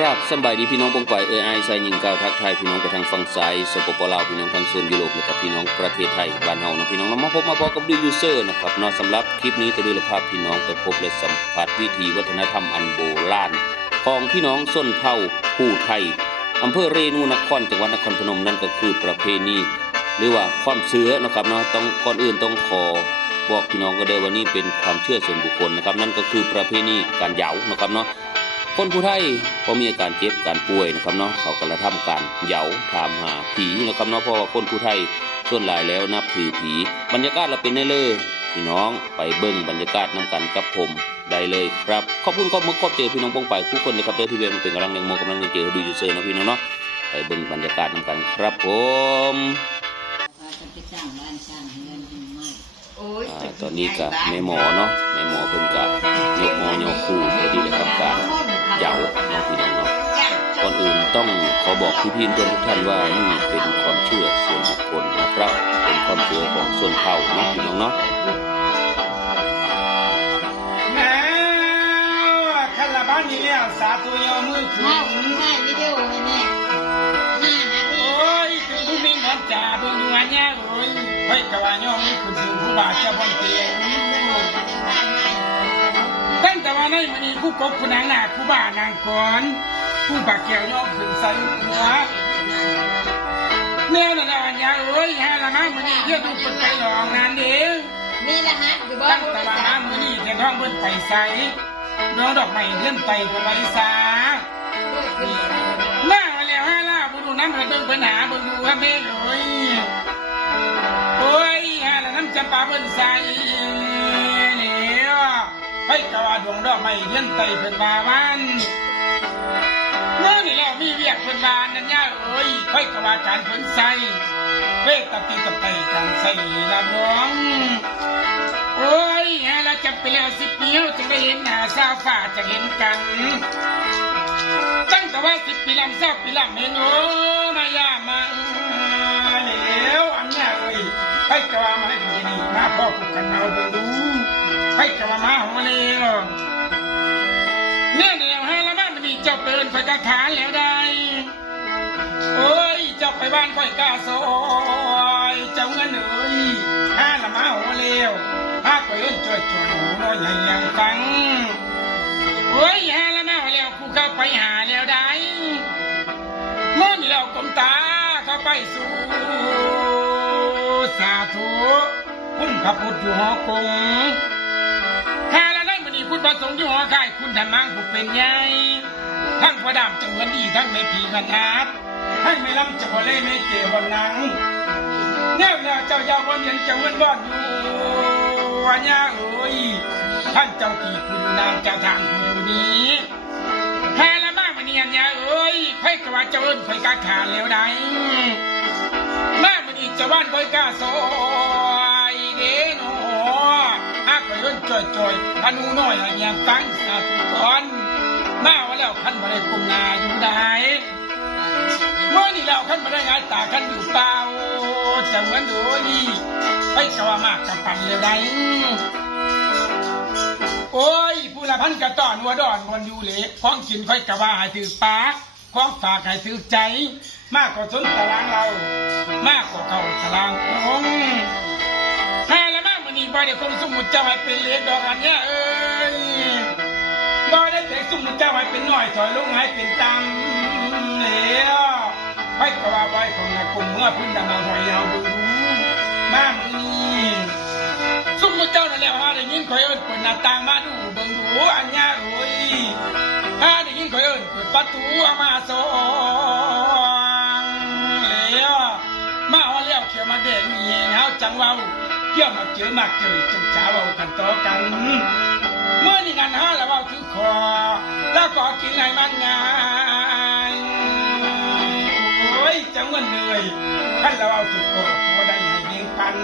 รับสบายดีพี่น้องปงไปเออไอใส่ยิงกาวทักทายพี่น้องไปทางฝั่งซ้ายสปปลาวพี่น้องทางโซนยุโรปและกับพี่น้องประเทศไทยบ้านเฮานะพี่น้องนำมาพบมาพอกับดูยูเซอร์นะครับเนาะสำหรับคลิปนี้จะดูภาพพี่น้องไปพบและสัมผัสวิถีวัฒนธรรมอันโบราณของพี่น้องส้นเผ่าผู้ไทยอำเภอเรนูนครจังหวัดนครพนมนั่นก็คือประเพณีหรือว่าความเชื่อนะครับเนาะต้องก่อนอื่นต้องขอบอกพี่น้องก็เด้อว่านี่เป็นความเชื่อส่วนบุคคลนะครับนั่นก็คือประเพณีการเหยานะครับเนาะ คนผู้ไทยพอมีอาการเจ็บการป่วยนะครับเนาะเขาก็ละทำการเหยาถามหาผีนะครับเนาะเพราะว่าคนผู้ไทยส่วนหลายแล้วนับถือผี บรรยากาศเราเป็นได้เลยพี่น้องไปเบิ่งบรรยากาศนํกันกับผมได้เลยครับขอบคุณขอบคุณขอบเจอพี่น้องปองไปทุกคนนะครับเด้อที่เวียนเป็นกำลังแรงโมกำลังเจอดูยูเซอร์เนาะพี่น้องเนาะไปเบิ่งบรรยากาศนํกันครับผมพากันไปสร้างบ้านสร้างเรือนขึ้นมาโอ้ยอ่าตอนนี้ก็แม่หมอเนาะแม่หมอเพิ่นก็ยกหมอยกคู่เพื่อที่จะทำการ เหยาเนาะพี่น้องเนาะก่อนอื่นต้องขอบอกพี่ๆทุกท่านว่านี่เป็นความเชื่อส่วนบุคคลนะครับ เป็นความเชื่อของส่วนเผ่าเนาะพี่น้องเนาะแม่ขันละบ้านนี้แล้วสาธุยอมือขึ้ถ่านยถ่ายวิดีโอให้แม่หน้าฮักนี่โอ้ยถึงผู้มีเงินจ่าเบิ่งดูอันเนี้ยโอ้ยเฮ้ยกะว่ายอมือขึ้นถึงผู้บาดเจ้าบนเตียง ตั้งแต่ว่าในมันนี้ผู้กบผู้นางหนาผู้บ่านางก่อนผู้ปากแก้วยอมขึ้นใส่หัวแน่นอนอันเนี้ยเอ้ยฮะละมามันนี้เที่ยวดูคนไปหลอกงานเด้อมีรหัสอยู่บ่ตั้งแต่ว่าน้ำมือนี้จะท้องเพิ่นไปใส่น้องดอกไม้เลื่อนไตบนใบสาหน้ามาแล้วห้าล่าบุดูน้ำกระเบื้องปัญหาบุดูว่าแม่เอ้ยโอ้ยฮาละน้ำจำปาเพิ่นใส่เนี่ย ให้กะว่าดวงดอกไม้เลื่อนไตเพิ่นมาวันเมื่อนี่แล้วมีเวียกเพิ่นมานั่นย่าเอ้ยให้กะว่าการเพิ่นใส่เวทตติตะไตการใส่ลำร้องโอ้ยฮะเราจะไปแล้วสิบปีเราจะได้เห็นหน้าสาวฝ่าจะเห็นกันตั้งแต่ว่าสิบปีลำสาวปีลำเห็นโอ้มายามาแล้วอันนี้เอ้ยให้กะว่ามาให้ดีนี่มาพ่อกันเอาดู ให้กะว่ามาหัวเลยเนี่ยเนี่ยฮะแล้วบ้านมันนี่เจ้าเปินไฟกระถานแล้วได้โอ้ยเจ้าไปบ้านค่อยกล้าซอยเจ้าเงินเอ้ยห้าละมาหัวเลวห้าก็เล่นจ่อยจ่อยหูน้อยใหญ่ยังฟังโอ้ยห้าละมาหัวเลวกูเข้าไปหาแล้วได้มื่อนี่เรากลมตาเข้าไปสู่สาธุคุณพระพุทธอยู่หอกง วันนี้พุทธประสงค์อยู่หอค่ายคุณธรรมังผู้เป็นใหญ่ทั้งพระดามจังหวันดีทั้งแม่ผีกันนาดทั้งไม่ล้ำจังหวันเล่ไม่เกวันนังแนวแนวเจ้ายาววันเย็นจังหวันบอดอยู่วันยาเอ้ยท่านเจ้ากี่คุณนางเจ้าทางคุณอยู่นี้แพ้ละมากมันเนียนยาเอ้ยไพ่กว่าเจ้าเอิ้นไพ่กาขาดแล้วได้แม่มันอีกจะว่านไพ่กาโซ จ่อยจ่อยๆอนุน้อยอันยังตั้งสาธุก่อนมาว่าแล้วขันมาได้กุมนาอยู่ได้เมื่อนี่เราขันมาได้งานตาขันอยู่เปล่าจะเหมือนดูนี่ไปกะว่ามากกับปั่นเลยได้โอ้ยผู้ละพันกระต้อนวัวดอนบนอยู่เล็กของกินค่อยกะว่าให้ถือปากของฝากให้ถือใจ มากกว่าชนตารางเรา มากกว่าเขาตารางอง ละมากมันนี่บ่ได้คงสมุดเจ้าให้เป็นเล็กดอกอันเนี้ยเอ้ยบ่ได้แต่สุ่มเจ้าให้เป็นหน้อยถอยลงให้เป็นตามเหลวให้กว่าไว้ของนากลุ่มเมื่อพึ่งดังมาหอยเอาดูมามือนี้สุ่มเจ้านั่นแหล้วฮะได้ยินคอยเอิ้นเปิดหน้าต่างมาดูเบิ่งดูอันยาโอ้ยฮะได้ยินคอยเอิ้นเปิดประตูอามาสองเหลวมาเอาแล้วเขียวมาแดงมีเฮาจังเว้า เกี่ยวมาเจอมาเจอจังจ้าเว้ากันต่อกันเมื่อนี่นันห้าแล้วเอาถือคอแล้วก็กินให้มันง่ายโอ้ยจังวันเหนื่อยท่านเราเอาถือคอพอได้ให้เลี้ยงปัน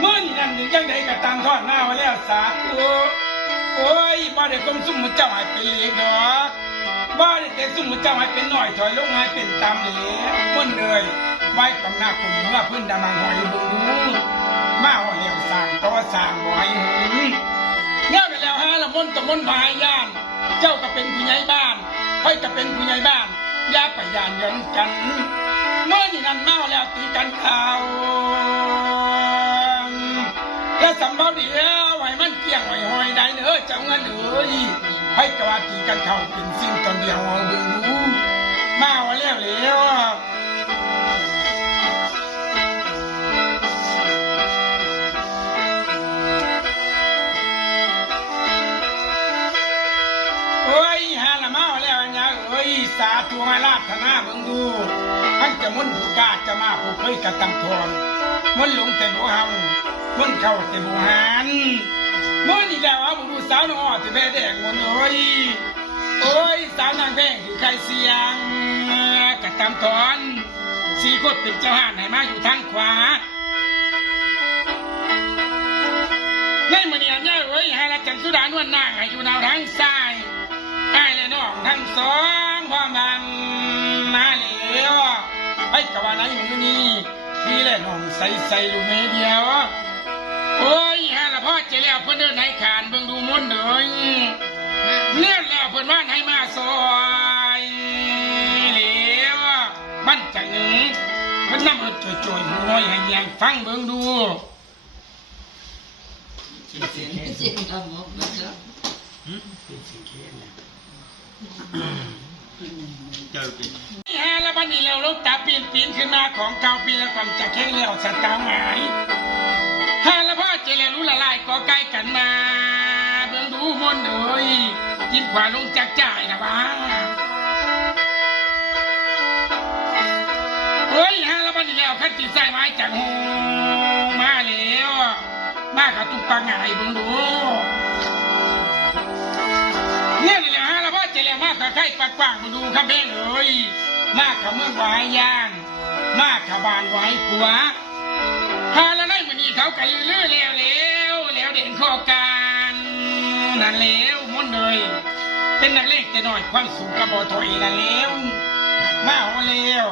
เมื่อนี่นั่นหนึ่งยังไดก็ตามทอดหน้าไว้แล้วสาธุโอ้ยบ่ได้กลมซุ่มมือเจ้าให้เป็นเลยดอกบ่ได้แต่ซุ่มมือเจ้าให้เป็นหน่อยถอยลงให้เป็นตามเหลี้ยมันเหนื่อยไว้กับหน้าคุมเมื่อพื้นดามังหอยดู มาว่าเลี้ยวสร้างก็ว่าสร้างบ่ให้หึเงี้ยไปแล้วฮะละมนต์กับมนต์พายย่าน เจ้าก็เป็นผู้ใหญ่บ้านค่อยจะเป็นผู้ใหญ่บ้านอย่าไปยานยนกันเมื่อนี่นั่นเมาแล้วตีกันข่าวและสำเภาเดียวไว้มันเกี่ยงไว้หอยได้เนอะเจ้าเงินเอ้ยให้กว่าตีกันข่าวเป็นสิ่งตอนเดียวเอาเบิ่งดูมาไว้แล้วแล้ว สาธุมาลาธนาเบิ่งดูมันจะมุ่นผู้กาจะมาผู้เคยกระตำทอนมันหลงแต่บ่เฮามันเข้าแต่บ่หันมื่อนี่แล้วเอาดูสาวน้อยที่แม่แดงมันโอ้ยโอ้ยสาวนางแพงที่ใครเสียงกระตำทอนสีโคตรเป็นเจ้าห้านให้มาอยู่ทางขวาในมันเนี่ยเนี่ยเอ้ยหาละจันสุดานวลนางให้อยู่แนวทางซ้ายไอ้และน้องทั้งสอง พ่อมันมาแล้วไอ้กะว่าไหนมือนี้พี่และน้องใส่ใส่ลูกเมียเดียวโอ้ยหาละพ่อเจแล้วเพิ่นเดินไหนขานเบิ่งดูมนเด้ยเนี่ยแล้วเพิ่นว่านให้มาซอยแล้วมันจังหนึ่งเพิ่นนำรถจ่อยๆหูน้อยให้เมียงฟังเบิ่งดู ฮาแล้วบันนี้แล้วลูกตาปีนปีนขึ้นมาของเก่าปีละความจะแข็งแล้วสตาร์หายฮาแล้วพ่อเจริญรู้ละลายก็ใกล้กันมา เบิ่งดูมนเอ้ยกินขวาลงจากจ่ายนะบ้าเฮ้ยฮาแล้วบันนี้แล้วขั้นตีใส่ไม้จากหงมาแล้ว มากับตุกปังไงเบิ่งดู มากกับไข่ปากกว้างมาดูครับเบ้งเอ้ยมากกับเมืองหวายย่าง มากกับบานไหวผัวฮาแล้วได้มันนี่เขาไกันเลื่อแล้วแล้วแล้วเด่นข้อการนั่นแล้วมนเลยเป็นนักเลงแต่น้อยความสูงกระบอกถอยนั่นแล้วมาเอาแล้ว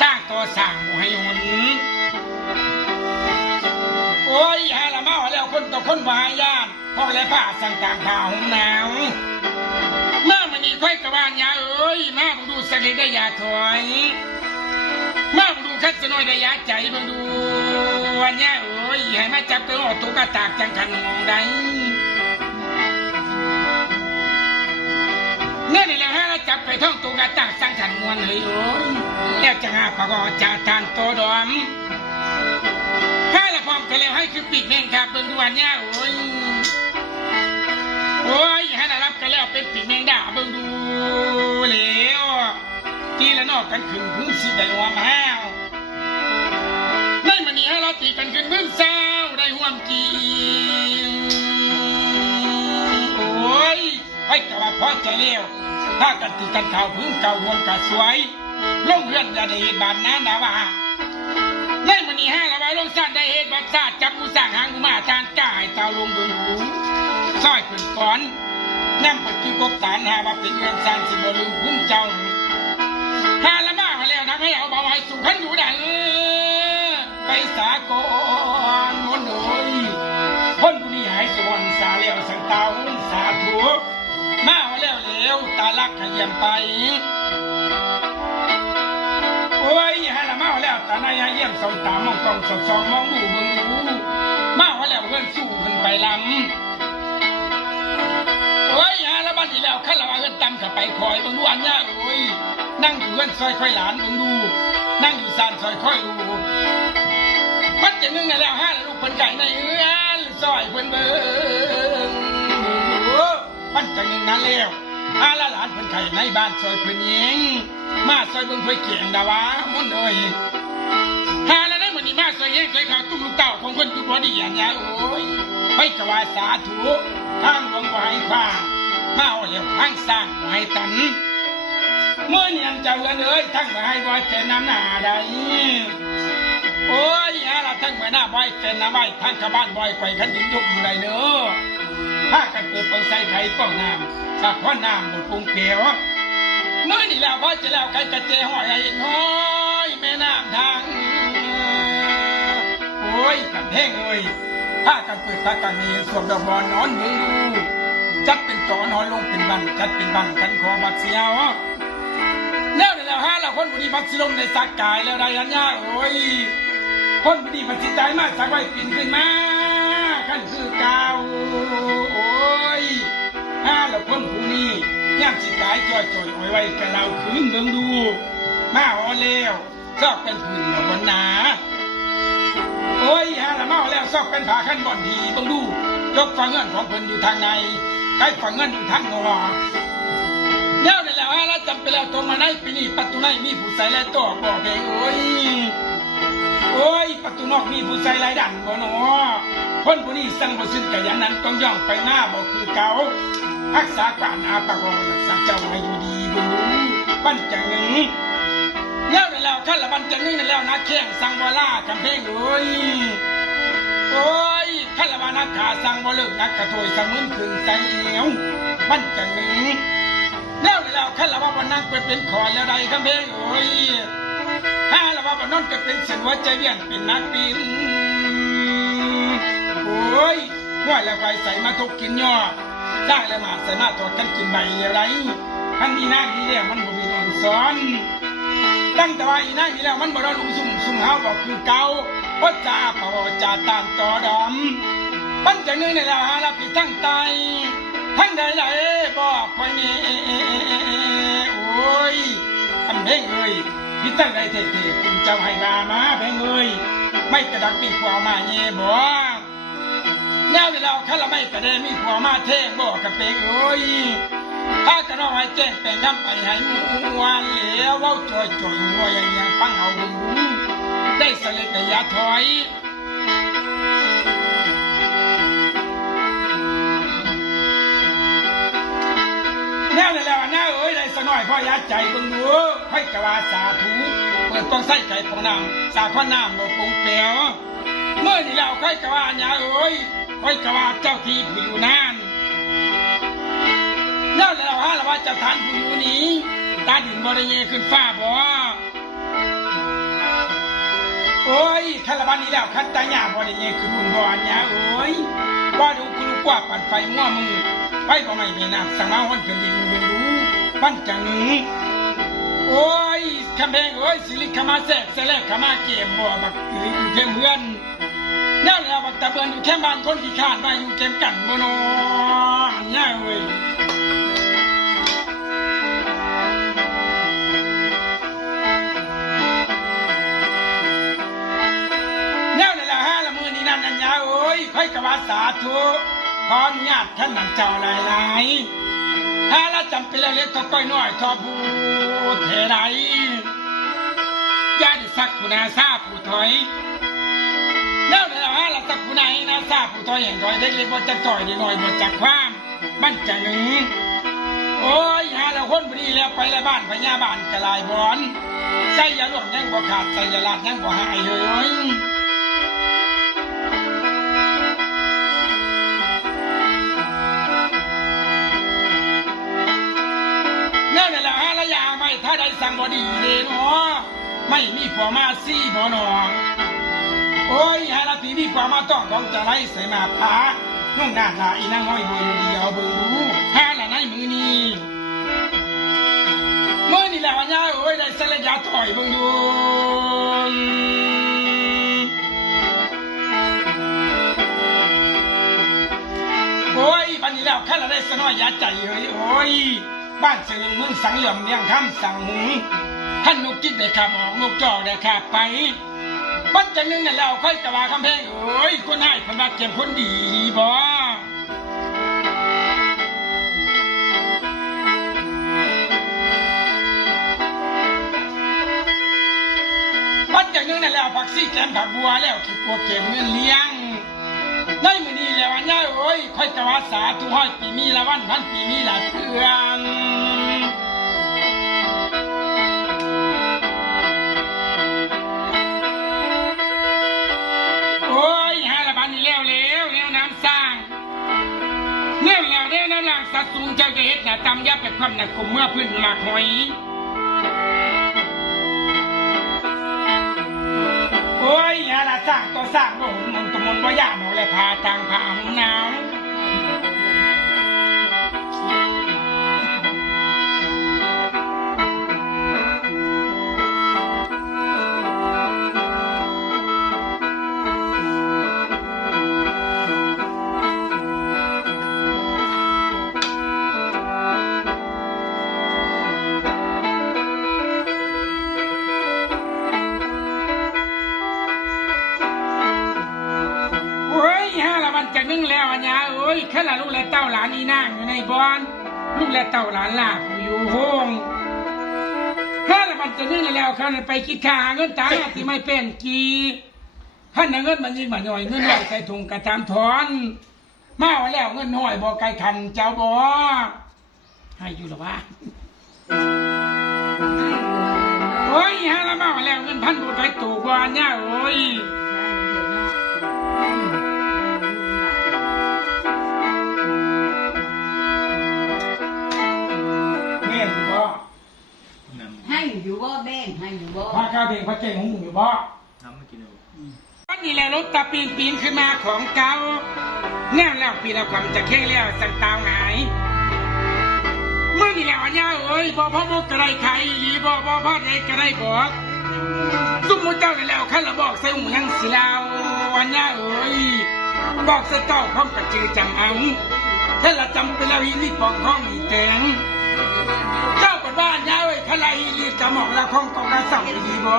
สร้างตัวสร้างหมูให้หนโอ้ยหาละมาแล้วคนต่อคนวายย่านพ่อและผ้าสั่งต่างผ้าหงหนาว ค่อยกระบานยาเอ้ยมาบังดูสักเล็กได้ยาถอยมาบังดูคัดสน้อยได้ยาใจบังดูวันยาเอ้ยให้มาจับตัวออกตุกระตากจังขันมองได้เนี่ยนี่แหละฮะจับไปท่องตุกตากสังขันมวนเลยโอ้ยแล้วจะงาปะกอจาทานโตดอมข้าละพร้อมกันแล้วให้คือปีกแมงครับเบิ่งดูวันเนี้ยโอ้ยโอ้ยให้ได้รับกันแล้ว เป็นปีแมงดาเบิ่งดูแล้วทีละนอกกันขึ้นพื้นสิได้หัวมาห้าวในมันนี้ให้เราตีกันขึ้นพื้นเศร้าได้ห่วมกีโอ้ยให้กะว่าพอใจแล้วถ้ากันตีกันข่าวพื้นเก่าห่วมกะสวยลงเรือนอย่าได้เห็นบานนั้นนะว่าในมันนี้ห้าละไว้ลงสั้นได้เหตุบัตรศาสตร์จับผู้สร้างหางกุมาทานจ่ายเตาลงเบืองหูซอยเป็นก้อน นั่งปฏิกบฐานหาว่าเป็นเงินสร้างสิบลืมคุ้มเจ้าห้าละมาแล้วนะให้เอาเบาไว้สู่ขันอยู่ดังไปสากลมนต์เอ้ยคนผู้นี้หายสวนสาแล้วสังตาสาธุมามาแล้วแล้วตาลักขยมไปโอ้ยฮาละมาแล้วตาหนายเยี่ยมสองตามองกองสองสองมองดูเบิ่งดูมาแล้วเพื่อนสู้ขึ้นไปลำ ดีแล้วขั้นละว่าเพื่อนตำเข้าไปคอยเบิ่งดูอันยาโอ้ยนั่งอยู่เพื่อนซอยค่อยหลานเบิ่งดู นั่งอยู่ซานซอยค่อยดูมันจะนึ่งนั่นแล้วห้าลูกเพิ่นไก่ในเอื้อนซอยเพิ่นเบิ่งมันจะนึ่งนั้นแล้วห้าละหลานเพิ่นไก่ในบ้านซอยเพิ่นเองมาซอยเบิ่งถ้วยเกียงดาวะมุนเอ้ยหาแล้วได้มื้อนี้มาซอยเฮงซอยขาวตุ้มลูกเต้าของคนอยู่บ่ดีอันเนี้ยโอ้ยไปกว่าสาธุทางหลวงบ่ให้ฟ้า มาเอาแล้วทางสร้างบ่ให้ตันเมื้อนี้อันเจ้าเอิ้นเอ้ยทั้งบ่ให้บ่ให้เป็นน้ำหนาใดโอ้ยหาละทั้งบ่หน้าบ่ให้เป็นน้ำไวทั้งกะบ้านบ่ให้ไปคันดินทุกอยู่ใดเด้อพากันเปิดเปิงใส่ไข่ป้องน้ำสักข้อน้ำบ่ปรุงเปรียวเมื่อนี่แล้วพ่อจะแล้วใครกระเจหอยให้น้อยแม่น้ำทางโอ้ยกันแห้งเอ้ยถ้ากันเปิดตากันนี้สวมดอกบอลนอนมึงดู จัดเป็นจอนอนลงเป็นบันจัดเป็นบันกันคอบัดเสียวแล้วเดี๋ยวแล้วฮะแล้วคนบุรีบัตรสิลมในสักกายแล้วได้ยันยาโอ้ยคนบุรีบัตรสิใจมากสักไว้ปีนขึ้นมาขั้นคือเกาโอ้ยฮะแล้วคนผู้นี้ย่ำสิกายจ่อยจ่อยโอ้ยไว้กับเราคืนเบิ่งดู มาอ๋อแล้วชอบเป็นผืนหนวันหนาโอ้ยฮะละเมาแล้วซอกเป็นผาขั้นบ่อนทีเบิ่งดูยกฟังเงินของเพิ่นอยู่ทางใน ใกล้ฟังเงินอยู่ทางนอกเนี่ยนี่แหละฮะแล้วจำไปแล้วตรงมาในปีนี้ประตูในมีผู้ใส่ลายตัวบอกเองโอ้ยโอ้ยประตูนอกมีผู้ใส่ลายดันบ่หนอคนผู้นี้สั่งบ่ซึ่งกะยันนั้นต้องย่องไปหน้าบ่คือเก่ารักษาการอาปากองรักษาเจ้าให้อยู่ดีบิ่งดูปั้นจังหนึ่งแล้วนั่นแล้วขั้นละบันจะนึ่งนั่นแล้วนะแข้งสังวลากำเพงเอ้ยโอ้ย ขั้นลบานักขาสั่งวเลิกนักกระโถยสมึนคืนใจเอวบันจะนึ่งแล้วนั่นแล้วขั้นลว่าวันนั่งเป็นเป็นขอนแล้วใดกำเพงเอ้ยห้าละว่าวันนั้นก็เป็นเส้นหัวใจเวียนเป็นนักปีนโอ้ยว่าแล้วไปใส่มาทุกกินย่อสร้างแล้วมาใส่มาถอดกันกินใบอะไรท่านมีหน้าที่เนี่ยมันบ่มีนอนซ้อนตั้งแต่ว่าอีนั่นนี่แล้วมันบ่ได้ลุมซุ่มซุ่มเฮาบอกคือเก่า พ่อจ่าปอจ่าตามต่อดำปั้นจากนึงนี่แล้วหารับผิทั้งตายทั้งใดไหนบอกคอยนี่โอ้ยทำเพลงเอ้ยพี่ตั้งใดเท่ๆคุณเจ้าให้มามาเพลงเอ้ยไม่กระดักปีกว่ามาเย่บ่แนวนี่แล้วข้าละไม่กระเดมีผัวมาเท่งบอกกับเพลงเอ้ยถ้ากันเอาไว้แจ้งแต่งคำไปให้มัวแล้วเว้าจอยจอยมัวอย่างยังฟังเอาดู ได้สเลกอย่าถอยแนวนี่แล้วนะเอ้ยได้สน้อยพ่อยัดใจเบิ่งดูค่กะว่าสาธุเปิดต้องใส่ไก่องน้ำสาข้อน้ำบ่ปงเปียวเมื่อนี่แล้วค่อยกะว่าหยาเอ้ยค่อยกะว่าเจ้าที่ผู้อยู่นานแล้วแล้วฮะแล้วว่าเจะทานผู้อยู่นี้ตาดินบริเยขึ้นฟ้าบ่ โอ้ยคาราบานนี้แล้วคันตาหยาบริเยขึ้นบุญบ่อันเนี้ยโอ้ยว่าดูกลูกว่าปั่นไฟมั่วมือไฟบ่ไม่มีน้ำสังมาวันเกินดินเบิ่งดูปั้นจังหนึ่งโอ้ยคำเพงโอ้ยสิริขมาแสกแสลกขมาเกมบ่บักสิริอยู่เข้มเพื่อนแล้วแล้วบักตะเบือนอยู่แค่บ้านคนขี้ข้านมาอยู่เกมกันบ่นออันเนี้ยเว้ย ค่อยกว่าสาธุขออนุญาติท่านนั่นเจ้าหลายหลายถ้าละจำเป็นเล็กก็ก้อยน้อยทอผู้เทไรย่าดิสักผู้นาซาผู้ถอยแนวนี่แหละฮะละสักผู้นาให้นาซาผู้ถอยอย่างถอยเด็กเล็กบ่จะต่อยดีหน่อยบ่จากความบ้านจะหนึ่งโอ้ยหาละคนบดีแล้วไปละบ้านพญาบ้านกระลายบอนใส่ยาหลวงยังบ่ขาดใส่ยาลาดยังบ่หายเลย ถ้าได้สั่งบอดีเดนอไม่มีผัวมาซี่บ่นองโอ้ยฮาลาปีมีผัวมาต้องของจะไรใส่มาพานุ่งด้านลาอีนางน้อยมือเดียวเบิ่งดูฮาละในมือนี้มือนี่แหละวันยาโอ้ยได้เสลยาถอยบิ่งดูโอ้ยบันนี้แล้วแค่ละได้สนอยยาใจเฮ้ยโอ้ย บ้านเสืองเมืองสังเหลี่ยมเลี้ยงคำสั่งหุงท่านนกจิตได้ขับออกนกจอกได้ขับไปบ้านจังหนึงนั่นแล้วค่อยกะวาคำแพงโอ้ยคนให้คนรักเก็บคนดีบ่บ้านจังหนึงนั่นแล้วผักซี่แกมผักบัวแล้วขี้กลัวเก็บเงินเลี้ยงได้มือนี้แล้วอันย่าโอ้ยค่อยกะวาสาธุห้อยปีมีละวันพันปีมีละเทือง ตว์สูงเจ้าจะเฮ็ดหน้าตำยับเป็นความหนักคมเมื่อพื้นมากหอย โอ้ยอย่าละสร้างตัวสร้างบ่หุ่นมันตะมนต์บ่ย่าหนูเลยพาทางพาหงหนา ต้าหลานอีนางอยู่ในบ้านลูกและเต้าหลานลาผู้อยู่ห้องถ้าละมันจะนึ่งแล้วเขาไปคิดค่าเงินตาที่ไม่เป็นกีท่านเงินมันยิ่งมาหน่อยเงินหน่อยใส่ถุงกระตามถอนมาไว้แล้วเงินหน่อยบ่ไกลคันเจ้าบ่ให้อยู่หรอวะโอ้ยฮะละมาไว้แล้วเงินพันบ่ไกลตู่บ่อันเนี่ยโอ้ย บ่แม่นให้อยู่บ่พาข้าวเพลงพระเก่งของหมูอยู่บ่น้ำมากินเอาวันนี้แหละรถตะปีนปีนขึ้นมาของเก่าแน่แล้วปีละความจะเข่งแล้วสั่งตาวหงายเมื่อนี่แหละอันยาเอ้ยบ่พ่อบ่กระไรใครหรือบ่บ่พ่อใดกระไรบอกซุ่มมุเจ้านี่แล้วขันละบอกใส่หูยังสิลาวอันยาเอ้ยบอกใส่เต้าพร้อมกับจือจังเอาถ้าละจำไปแล้วอีนี่ปองห้องอีแตง ยาเอ้ยทะเลรีบจะหมองละคงกองกระสับดีบ่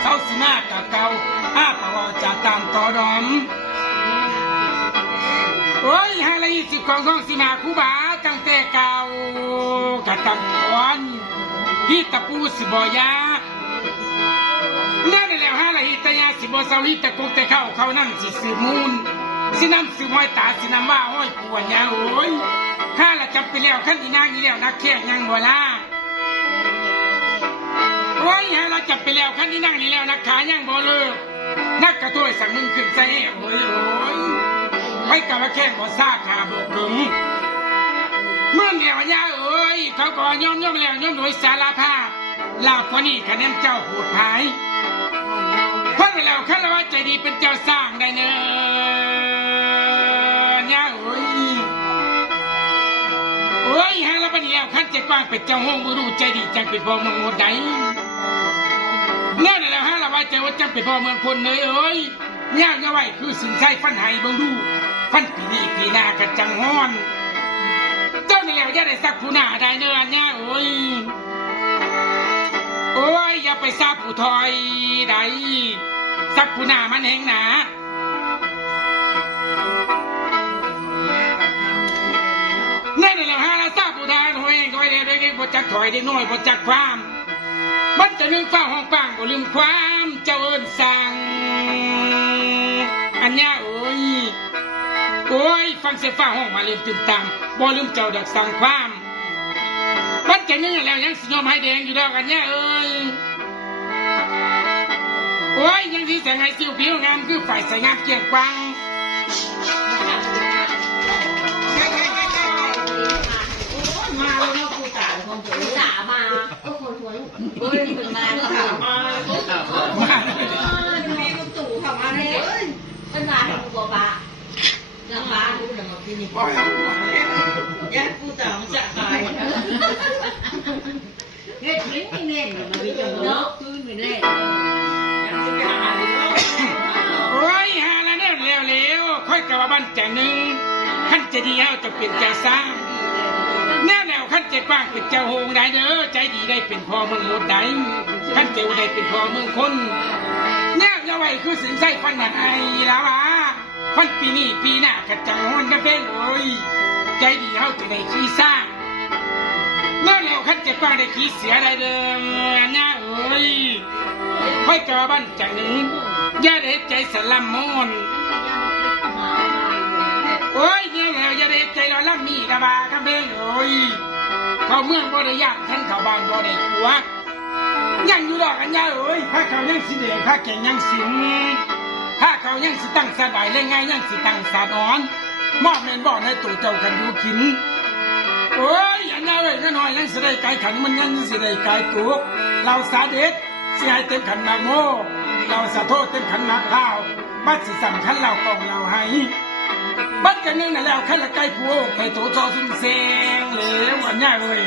เศร้าสิหน้ากะเก่าอ้าปะวอจะตามต่อดอมโอ้ยฮาลีสิของของสิมาคูบาตั้งแต่เก่ากะตั้งถอนพี่ตะปูสิบ่ยานั่นแล้วฮาลีตะยาสิบ่เศร้าฮิตะกุกแต่เข้าเขานั่นสิสืบมูลสินำสืบห้อยตาสินำว่าห้อยปวนยาโอ้ยข้าละจำไปแล้วขั้นอีนางอีแล้วนักแข่งยังบ่ล่ะ ไว้ฮะเราจับไปแล้วขั้นอีนางอีแล้วนักขายังบ่เลิกนักกระถ้วยสั่งมึงขึ้นใส่แอบโอ้ยโอ้ยให้กับว่าแข่งบ่ซ่าขาบ่กึงเมื่อเดียวย่าเอ้ยเขาก็ย่อมย่อมแล้วย่อมโดยสารภาพลาบกว่านี้คะแนนเจ้าผูดภายเพิ่นไปแล้วขั้นละว่าใจดีเป็นเจ้าสร้างได้เนอย่าเอ้ยโอ้ยหางละบัดนี้แล้วขันเจ็กว้างเป็ดเจ้าห้องบุรุษใจดีจังเป็นพ่อมืองหมดใด ใจว่าจังเป็นพ่อเมืองคนเลยเอ้ยย่างเอาไว้คือสินใช้ฟันไห้เบิ่งดูฟันปีนี้ปีหน้ากันจังฮ้อน เจ้านี่แหละอย่าได้สักผู้หน้าได้เนื้อเนี่ยโอ้ยโอ้ยอย่าไปซับผู้ถอยใดสักผู้หน้ามันแหงหนานั่นแหละฮะละทราบผู้ทานหวยก็ไว้เด็กๆบ่จักถอยเด็กน้อยบ่จักความมันจะลืมฟ้าห้องปังบ่ลืมความ เจ้าเอิญสั่งอันเนี้ยโอ้ยโอ้ยฟังเสียงฟ้าห้องมาลืมตื่นตามบ่ลืมเจ้าดักสั่งความมันจะนึกแล้วยังสิยอมให้แดงอยู่ดอกอันเนี้ยเอ้ยโอ้ยยังสิแสงให้สิวผิวงามคือฝ่ายสวยงามเกลียงกวาง คนหัวลูกเฮ้ยเป็นมาแล้วค่ะมามามีลูกตู่ข้ามาเลยเป็นมาให้กูบ่ปะจะปาดูแล้วมาพี่นี่บ่เอายากูตามันจะตายเฮ็ดลิ้นนี่แน่นมันมีจังเนาะคืนไม่แน่ยังสิไปหาดิเนโอ้ยหาแล้วเนี่ยเร็วๆค่อยกลับมาบ้านแต่หนึ่งขั้นจะดีเอาจะเป็นจะสร้าง น่แนวขั้นจะกว้างเป็นเจ้าโฮงได้เด้อใจดีได้เป็นพ่อเมืองหมดได้ขั้นเจ้าได้เป็นพ่อเมืองคนแน่ยาไว้คือสินใส่ฟันอย่างไรแล้ววะฟันปีนี้ปีหน้ากัจังฮอนนะเพ่งโอ้ยใจดีเอาจะได้ขี้สร้างแน่อแล้วขั้นจะกว้างได้ขี้เสียได้เด้อเนี่ยเอ้ยค่อยกระบันจังหนึ่งย่าได้ใจสลัมมอนโอ้ยเนี่ยแล้วย่าได้ใจเราล่ำมีกระบาคำเพงโอ้ย เขาเมืองบ่ได้ยากท่านเขาบ้านบ่ได้กลัวยังอยู่ดอกอันยาเอ้ยพระเขายังสิเดงพระเก่งยังสิงพระเขายังสิตั้งสบายเลยไงยังสิตั้งสาดอนมอบเมนบ่ในตัวเจ้ากันดูขินโอ้ยอันนั้นเว้ยน้อยยังสิได้ไก่ขันมันยังสิได้ไก่ตัวเราสาเด็ดสิให้เต็มขันมาโมเราสะโทษเต็มขันมาข้าวบัดสิสำคัญเรากองเราให้ บัดกันนึงน่ะแล้วขันละไก่ผู้ไก่ตัวทอซุ่มเซงเหลวอันนี้เอ้ย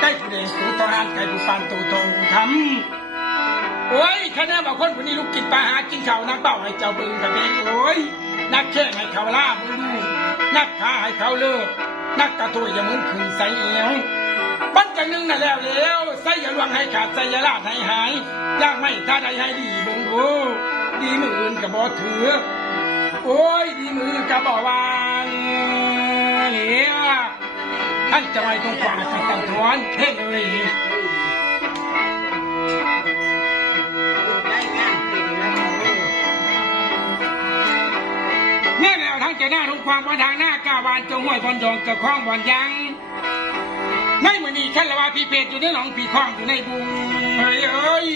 ไก่ผู้เดงตัวตอานไก่ผู้ปานตัวโตทำโอ้ยคะแนนบางคนผู้นี้ลูกกินปลาหากินข้าวนักเบ้าให้เจ้าบึงกันเองโอ้ยนักแข่ให้เขาล่าบึงนักขาให้เขาเลิกนักกระตุยอย่าเหมือนขืนใส่เอวบันจังนึงน่ะแล้วเล้วใส่อย่าลวงให้ขาดใส่อย่าลาดให้หายยากไม่ถ้าใดให้ดีเบงดูดีมืออื่นกับบอถือ โอ้ยดีมือกับบอวางเนี่ยท่านจะไว้ตรงกว่ากับตังทวนเพ่งเลยเนี่ยแนวทางจะหน้าทุกความว่าทางหน้ากาวานจงห้วยบอลยองกับข้องบอลยังในมือนี้ขั้นละว่าพี่เพจอยู่ในหนองพี่ข้องอยู่ในบุงเฮ้ยเอ้ย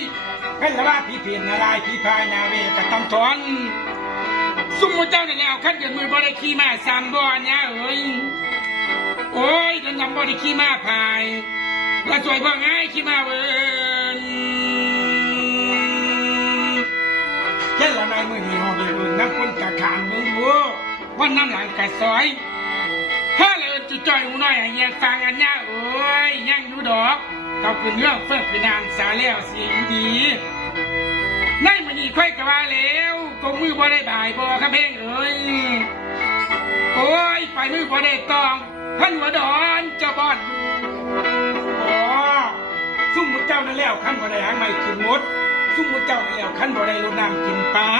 ขั้นละว่าพี่เพียนาลายพี่พายนาเวกับตำทอน ซุ่มมือเจ้าเนี่ยแล้วขั้นเดือนมือบริขี่มาสามบอลเนี่ยเอ้ยโอ้ยเดินนำบริขี่มาพายแล้วสวยพ่อง่ายขี่มาเวินแค่ละนายมือนี้ห้องเดินนักคนกะขานเมืองวัววันน้ำหลังกะซอยถ้าเลยจุจ่อยหูน้อยให้ยังฟังอันเนี้ยโอ้ยยังอยู่ดอกเขาคือเรื่องเฟิ่งคือนานสาแล้วสีดีในี่ค่อยกะว่าแล้วกงมือบ่ได้บ่ายบ่ครับเพ่งเอ้ยโอ้ยไปมือบ่ได้ตองท่านหัวดอนเจ้าบอดอยู่อ๋อซุ่มมือเจ้านั่นแล้วขั้นบ่ได้หางไม่ขึ้นมดซุ่มมือเจ้านั่นแล้วขั้นบ่ได้รดน้ำกินปลา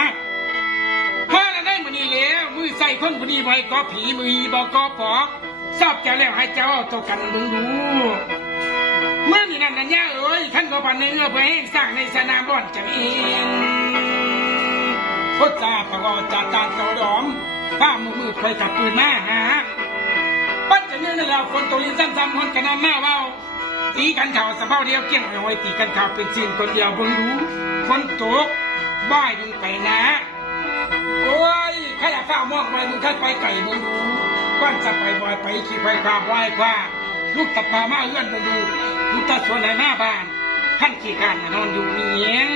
พอแล้วได้มือนี้แล้วมือใส่คนคนนี้ไว้ก็ผีมือบอกก็ปอกทราบจะแล้วให้เจ้าเอากันมึงดูเมื่อนี่นั่นนั่นย่าเอ้ยท่านก็ปันเนื้อเพื่อให้สร้างในสนามบอลจะเอง พุทธาพระวจาตานเสาดอมป้ามือมือคอยกับปืนมาหาปัจจุบันนี่แล้วคนตัวลินซ้ำๆคนกันนำมาเว่าตีกันข่าวสะเพ้าเดียวเกี่ยงเอาไว้ตีกันข่าวเป็นสิ่งคนเดียวเบิ่งรู้คนตกบ้ายมึงไปนะ โอ้ยข้าอยากฝ้ามองไปมึงท่าไปไก่มึงรู้ก้อนจะไปบ่อยไปขี่ไปความไหวคว้าลูกตะปามาเอื้อนมึงดูลูกตาสวนในหน้าบ้านท่านขี่การนอนอยู่เมียง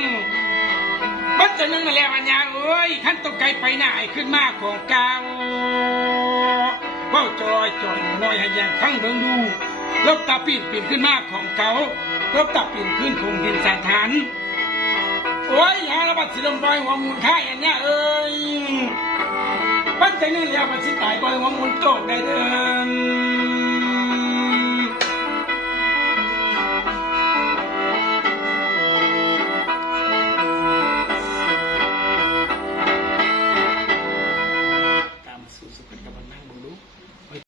มันจะนึงมาแล้วอันยาเอ้ยขั้นตกไกลไปหน้าไอ้ขึ้นมาของเก่าเบ้าจอยจอยน้อยให้ยังทั้งเบิ่งดูลบตาปีนปีนขึ้นมาของเก่าลบตาปีนขึ้นคงดินสถานโอ้ยหาระบัดสิลมบอยหัวมูลค่ายอันเนี้ยเอ้ยมันจะนึงแล้วมันสิตายบอยหัวมูลโตกได้เดิม